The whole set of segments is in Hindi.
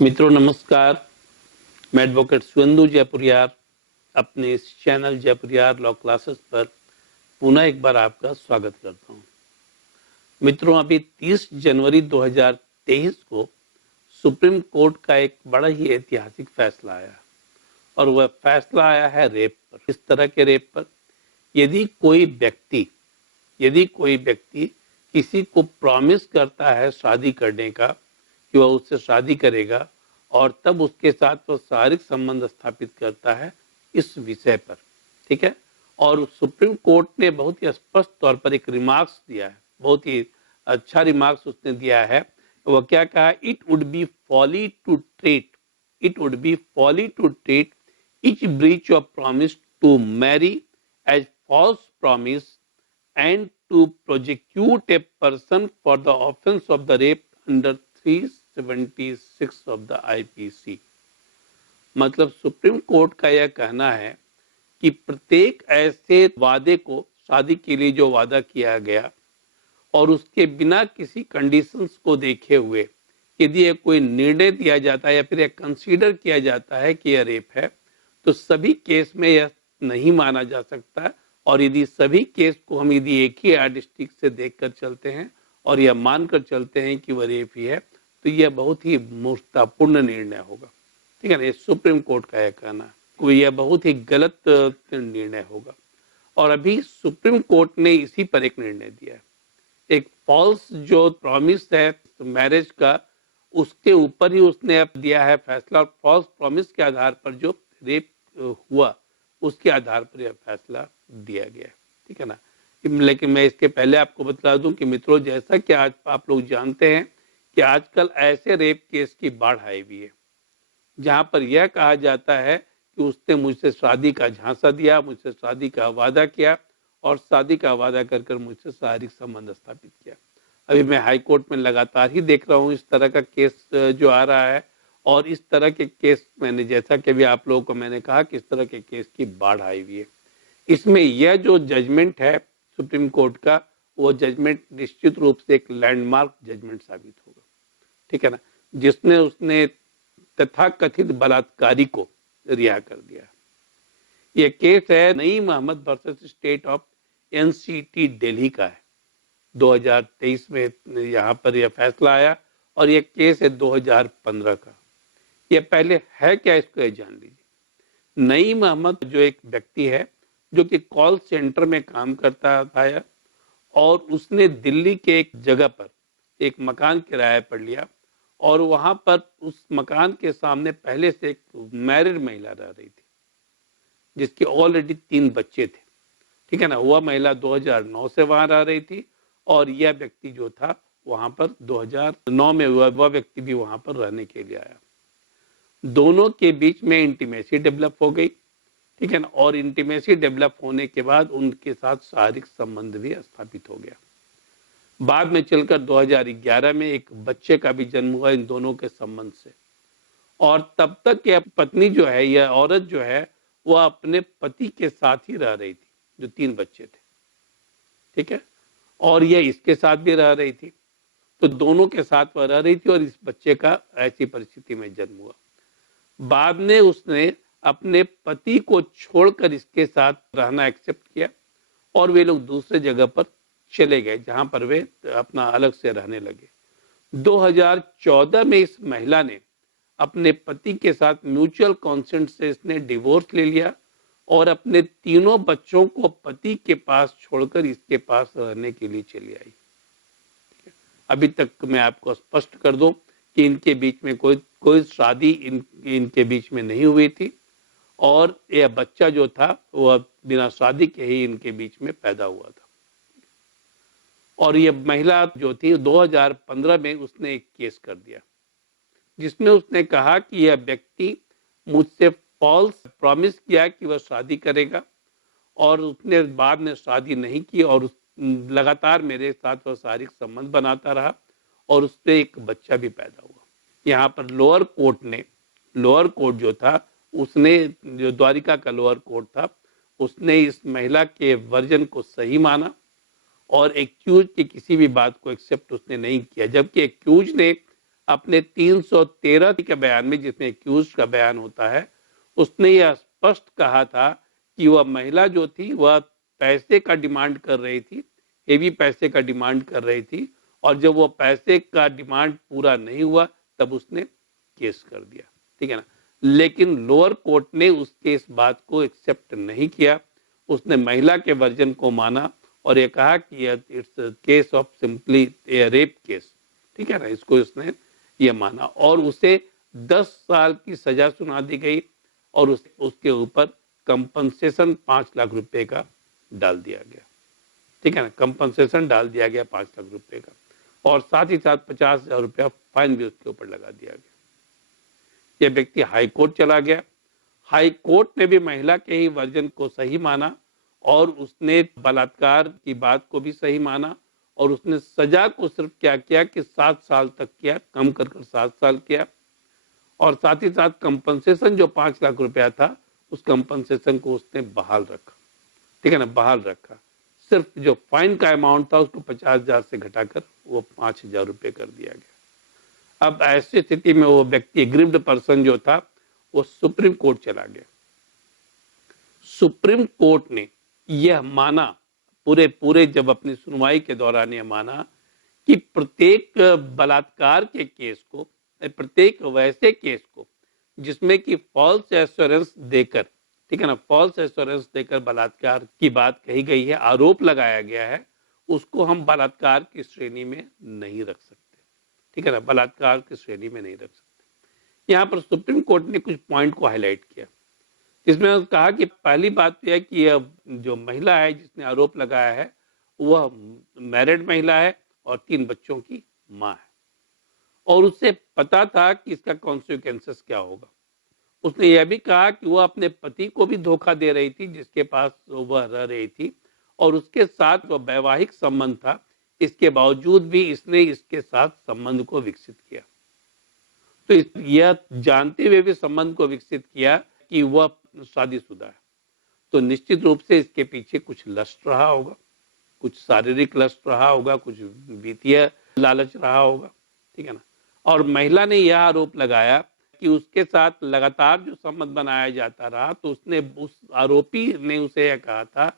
मित्रों नमस्कार। मैं एडवोकेट सुवेंदु जयपुरियार अपने इस चैनल जयपुरियार लॉ क्लासेस पर पुनः एक बार आपका स्वागत करता हूं। मित्रों, अभी 30 जनवरी 2023 को सुप्रीम कोर्ट का एक बड़ा ही ऐतिहासिक फैसला आया और वह फैसला आया है रेप पर। इस तरह के रेप पर यदि कोई व्यक्ति किसी को प्रॉमिस करता है शादी करने का कि वह उससे शादी करेगा और तब उसके साथ वो शारीरिक संबंध स्थापित करता है इस विषय पर, ठीक है। और सुप्रीम कोर्ट ने बहुत ही स्पष्ट तौर पर एक रिमार्क्स दिया है, बहुत ही अच्छा रिमार्क्स उसने दिया है। वह क्या कहा? It would be folly to treat each breach of promise to marry as false promise and to prosecute a person for the offense of the rape under 376 of the IPC। मतलब सुप्रीम कोर्ट का यह कहना है कि प्रत्येक ऐसे वादे को, शादी के लिए जो वादा किया गया और उसके बिना किसी कंडीशंस को देखे हुए यदि यह कोई निर्णय दिया जाता है या फिर यह कंसीडर किया जाता है कि यह रेप है, तो सभी केस में यह नहीं माना जा सकता। और यदि सभी केस को हम यदि एक ही यार्डस्टिक से देखकर चलते हैं और यह मानकर चलते हैं कि वह रेप ही है, तो यह बहुत ही मूर्खतापूर्ण निर्णय होगा, ठीक है ना। ये सुप्रीम कोर्ट का यह कहना है, यह बहुत ही गलत निर्णय होगा। और अभी सुप्रीम कोर्ट ने इसी पर एक निर्णय दिया है। एक फॉल्स जो प्रॉमिस है मैरिज का, उसके ऊपर ही उसने अब दिया है फैसला। और फॉल्स प्रॉमिस के आधार पर जो रेप हुआ उसके आधार पर यह फैसला दिया गया है, ठीक है ना। लेकिन मैं इसके पहले आपको बता दूं कि मित्रों, जैसा कि आज आप लोग जानते हैं कि आजकल ऐसे रेप केस की बाढ़ आई हुई है जहां पर यह कहा जाता है कि उसने मुझसे शादी का झांसा दिया, मुझसे शादी का वादा किया और शादी का वादा कर मुझसे शारीरिक संबंध स्थापित किया। अभी मैं हाई कोर्ट में लगातार ही देख रहा हूँ इस तरह का केस जो आ रहा है। और इस तरह के केस मैंने, जैसा कि भी आप लोगों को मैंने कहा कि इस तरह के केस की बाढ़ आई हुई है। इसमें यह जो जजमेंट है सुप्रीम कोर्ट का, वो जजमेंट निश्चित रूप से एक लैंडमार्क जजमेंट साबित होगा, ठीक है ना, जिसने उसने तथाकथित बलात्कारी को रिहा कर दिया। यह केस है Naeem Ahmed versus state of NCT Delhi का है। 2023 में यहाँ पर यह फैसला आया और यह केस है 2015 का। यह पहले है क्या, इसको यह जान लीजिए। नईम अहमद जो एक व्यक्ति है जो कि कॉल सेंटर में काम करता था और उसने दिल्ली के एक जगह पर एक मकान किराए पर लिया और वहां पर उस मकान के सामने पहले से एक मैरिड महिला रह रही थी जिसके ऑलरेडी 3 बच्चे थे, ठीक है ना। वह महिला 2009 से वहां रह रही थी और यह व्यक्ति जो था वहां पर 2009 में वह व्यक्ति भी वहां पर रहने के लिए आया। दोनों के बीच में इंटीमेसी डेवलप हो गई, ठीक है ना। और इंटीमेसी डेवलप होने के बाद उनके साथ शारीरिक संबंध भी स्थापित हो गया। बाद में चलकर 2011 में एक बच्चे का भी जन्म हुआ इन दोनों के संबंध से। और तब तक यह पत्नी जो है, यह औरत जो है, वह अपने पति के साथ ही रह रही थी जो 3 बच्चे थे, ठीक है। और यह इसके साथ भी रह रही थी, तो दोनों के साथ वह रह रही थी और इस बच्चे का ऐसी परिस्थिति में जन्म हुआ। बाद में उसने अपने पति को छोड़कर इसके साथ रहना एक्सेप्ट किया और वे लोग दूसरे जगह पर चले गए जहां पर वे अपना अलग से रहने लगे। 2014 में इस महिला ने अपने पति के साथ म्यूचुअल कॉन्सेंट से इसने डिवोर्स ले लिया और अपने 3 बच्चों को पति के पास छोड़कर इसके पास रहने के लिए चली आई। अभी तक मैं आपको स्पष्ट कर दूं कि इनके बीच में कोई शादी इनके बीच में नहीं हुई थी और यह बच्चा जो था वह बिना शादी के ही इनके बीच में पैदा हुआ था। और यह महिला जो थी 2015 में उसने एक केस कर दिया जिसमें उसने कहा कि यह व्यक्ति मुझसे फॉल्स प्रॉमिस किया कि वह शादी करेगा और उसने बाद में शादी नहीं की और लगातार मेरे साथ वह शारीरिक संबंध बनाता रहा और उससे एक बच्चा भी पैदा हुआ। यहाँ पर लोअर कोर्ट जो था, उसने, जो द्वारिका का लोअर कोर्ट था, उसने इस महिला के वर्जन को सही माना और एक्यूज की किसी भी बात को एक्सेप्ट उसने नहीं किया, जबकि एक्यूज ने अपने 313 के बयान में, जिसमें एक्यूज का बयान होता है, उसने यह स्पष्ट कहा था कि वह महिला जो थी वह पैसे का डिमांड कर रही थी, हेवी पैसे का डिमांड कर रही थी, और जब वो पैसे का डिमांड पूरा नहीं हुआ तब उसने केस कर दिया, ठीक है ना। लेकिन लोअर कोर्ट ने उसके इस बात को एक्सेप्ट नहीं किया। उसने महिला के वर्जन को माना और ये कहा कि it's case of simply rape case, ठीक है ना। इसको उसने ये माना और उसे 10 साल की सजा सुना दी गई और उसके ऊपर कंपनसेशन 5 लाख रुपए का डाल दिया गया, ठीक है ना। कंपनसेशन डाल दिया गया 5 लाख रुपए का, और साथ ही साथ 50,000 रुपया फाइन भी उसके ऊपर लगा दिया गया। यह व्यक्ति हाई कोर्ट चला गया। हाई कोर्ट ने भी महिला के ही वर्जन को सही माना और उसने बलात्कार की बात को भी सही माना, और उसने सजा को सिर्फ क्या किया कि 7 साल तक किया, कम कर 7 साल किया, और साथ ही साथ कंपनसेशन जो 5 लाख रुपया था उस कंपनसेशन को उसने बहाल रखा, ठीक है ना, बहाल रखा। सिर्फ जो फाइन का अमाउंट था उसको 50,000 से घटाकर वो 5,000 रुपये कर दिया गया। अब ऐसी स्थिति में वो व्यक्ति एग्रीव्ड पर्सन जो था वो सुप्रीम कोर्ट चला गया। सुप्रीम कोर्ट ने यह माना, पूरे पूरे जब अपनी सुनवाई के दौरान यह माना कि प्रत्येक बलात्कार के केस को, प्रत्येक वैसे केस को जिसमें कि फॉल्स एश्योरेंस देकर, ठीक है ना, फॉल्स एश्योरेंस देकर बलात्कार की बात कही गई है, आरोप लगाया गया है, उसको हम बलात्कार की श्रेणी में नहीं रख सकते, ठीक है ना, बलात्कार की श्रेणी में नहीं रख सकते। यहाँ पर सुप्रीम कोर्ट ने कुछ पॉइंट को हाईलाइट किया, जिसमें कहा कि पहली बात यह है कि यह जो महिला है जिसने आरोप लगाया है वह मैरिड महिला है और 3 बच्चों की माँ है, और उससे पता था कि इसका कॉन्सिक्वेंसेस क्या होगा। उसने यह भी कहा कि वह अपने पति को भी धोखा दे रही थी जिसके पास वह रह रही थी, और उसके साथ वह वैवाहिक संबंध था, इसके बावजूद भी इसने इसके साथ संबंध को विकसित किया। तो यह जानते हुए भी संबंध को विकसित किया कि वह शादीशुदा है, तो निश्चित रूप से इसके पीछे कुछ लस्ट रहा होगा, कुछ शारीरिक लस्ट रहा होगा, कुछ वित्तीय लालच रहा होगा, ठीक है ना। और महिला ने यह आरोप लगाया कि उसके साथ लगातार जो संबंध बनाया जाता रहा, तो उसने, उस आरोपी ने उसे यह कहा था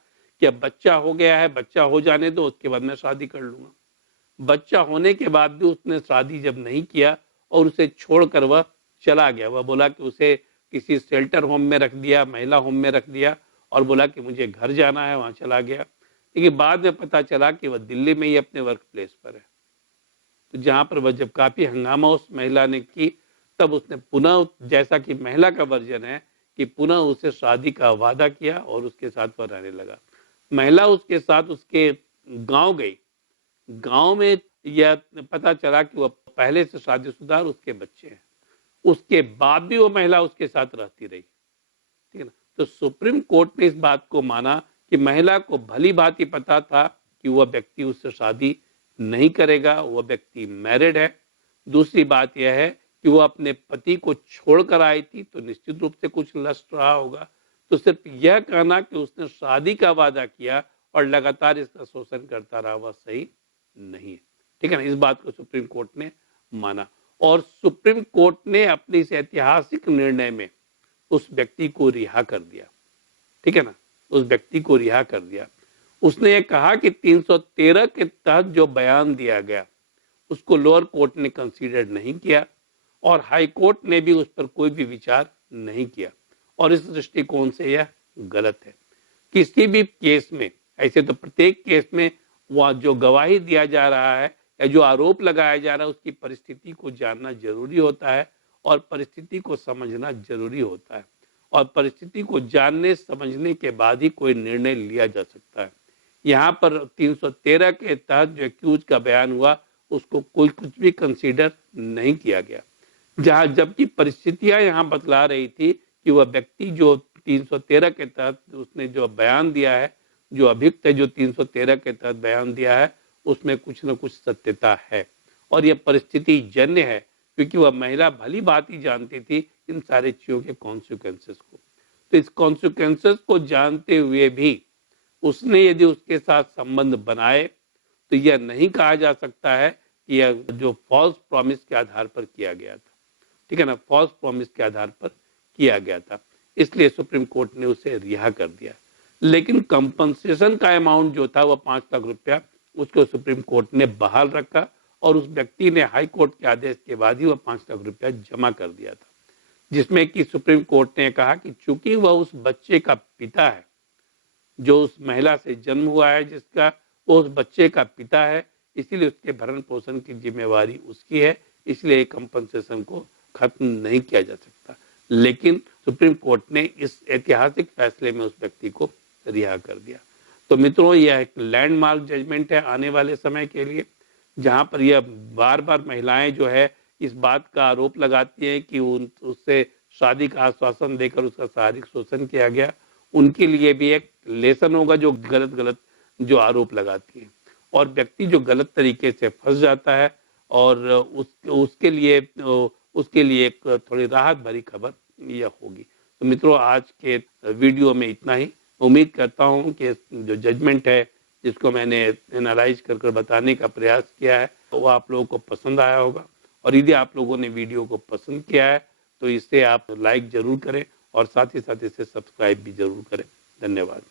कि अब बच्चा हो गया है, बच्चा हो जाने दो, उसके बाद मैं शादी कर लूंगा। बच्चा होने के बाद भी उसने शादी जब नहीं किया और उसे छोड़कर वह चला गया, वह बोला कि उसे किसी शेल्टर होम में रख दिया, महिला होम में रख दिया, और बोला कि मुझे घर जाना है, वहां चला गया। लेकिन बाद में पता चला कि वह दिल्ली में ही अपने वर्क प्लेस पर है। तो जहां पर वह जब काफी हंगामा उस महिला ने की, तब उसने पुनः, जैसा कि महिला का वर्जन है, कि पुनः उसे शादी का वादा किया और उसके साथ वह रहने लगा। महिला उसके साथ उसके गांव गई। गांव में यह पता चला कि वह पहले से शादीशुदा और उसके बच्चे हैं। उसके बाद भी वो महिला उसके साथ रहती रही, ठीक है ना। तो सुप्रीम कोर्ट ने इस बात को माना कि महिला को भली भांति पता था कि वह व्यक्ति उससे शादी नहीं करेगा, वह व्यक्ति मैरिड है। दूसरी बात यह है कि वो अपने पति को छोड़कर आई थी, तो निश्चित रूप से कुछ लस्ट रहा होगा। तो सिर्फ यह कहना कि उसने शादी का वादा किया और लगातार इसका शोषण करता रहा, वह सही नहीं है, ठीक है ना। इस बात को सुप्रीम कोर्ट ने माना, और सुप्रीम कोर्ट ने अपने इस ऐतिहासिक निर्णय में उस व्यक्ति को रिहा कर दिया, ठीक है ना, उस व्यक्ति को रिहा कर दिया। उसने ये कहा कि 313 के तहत जो बयान दिया गया उसको लोअर कोर्ट ने कंसीडर नहीं किया, और हाई कोर्ट ने भी उस पर कोई भी विचार नहीं किया, और इस दृष्टिकोण से यह गलत है। किसी भी केस में, ऐसे तो प्रत्येक केस में वह जो गवाही दिया जा रहा है या जो आरोप लगाया जा रहा है उसकी परिस्थिति को जानना जरूरी होता है, और परिस्थिति को समझना जरूरी होता है, और परिस्थिति को जानने समझने के बाद ही कोई निर्णय लिया जा सकता है। यहाँ पर 313 के तहत जो एक्यूज का बयान हुआ उसको कोई कुछ भी कंसीडर नहीं किया गया, जहाँ जबकि परिस्थितियां यहाँ बतला रही थी कि वह व्यक्ति जो 313 के तहत उसने जो बयान दिया है, जो अभियुक्त है जो 313 के तहत बयान दिया है, उसमें कुछ न कुछ सत्यता है, और यह परिस्थिति जन्य है, क्योंकि वह महिला भली भांति जानती थी इन सारी चीजों के कॉन्सिक्वेंसेस को। तो इस कॉन्सिक्वेंसेस को जानते हुए भी उसने यदि उसके साथ संबंध बनाए, तो यह नहीं कहा जा सकता है यह जो फॉल्स प्रॉमिस के आधार पर किया गया था, ठीक है ना, फॉल्स प्रॉमिस के आधार पर किया गया था, इसलिए सुप्रीम कोर्ट ने उसे रिहा कर दिया। लेकिन कंपनसेशन का अमाउंट जो था वह 5 लाख रुपया, उसको सुप्रीम कोर्ट ने बहाल रखा और उस व्यक्ति ने हाई कोर्ट के आदेश के बाद ही वह 5 लाख रुपया जमा कर दिया था, जिसमें कि सुप्रीम कोर्ट ने कहा कि चूंकि वह उस बच्चे का पिता है, जो उस महिला से जन्म हुआ है, जिसका वो उस बच्चे का पिता है, इसीलिए उसके भरण पोषण की जिम्मेवारी उसकी है, इसलिए कंपनसेशन को खत्म नहीं किया जा सकता। लेकिन सुप्रीम कोर्ट ने इस ऐतिहासिक फैसले में उस व्यक्ति को रिहा कर दिया। तो मित्रों, यह एक लैंडमार्क जजमेंट है आने वाले समय के लिए, जहां पर यह बार बार महिलाएं जो है इस बात का आरोप लगाती हैं कि उससे शादी का आश्वासन देकर उसका शारीरिक शोषण किया गया, उनके लिए भी एक लेसन होगा जो गलत गलत जो आरोप लगाती है, और व्यक्ति जो गलत तरीके से फंस जाता है और उसके लिए एक थोड़ी राहत भरी खबर यह होगी। तो मित्रों, आज के वीडियो में इतना ही। उम्मीद करता हूं कि जो जजमेंट है जिसको मैंने एनालाइज कर बताने का प्रयास किया है वो आप लोगों को पसंद आया होगा, और यदि आप लोगों ने वीडियो को पसंद किया है तो इसे आप लाइक जरूर करें और साथ ही साथ इसे सब्सक्राइब भी जरूर करें। धन्यवाद।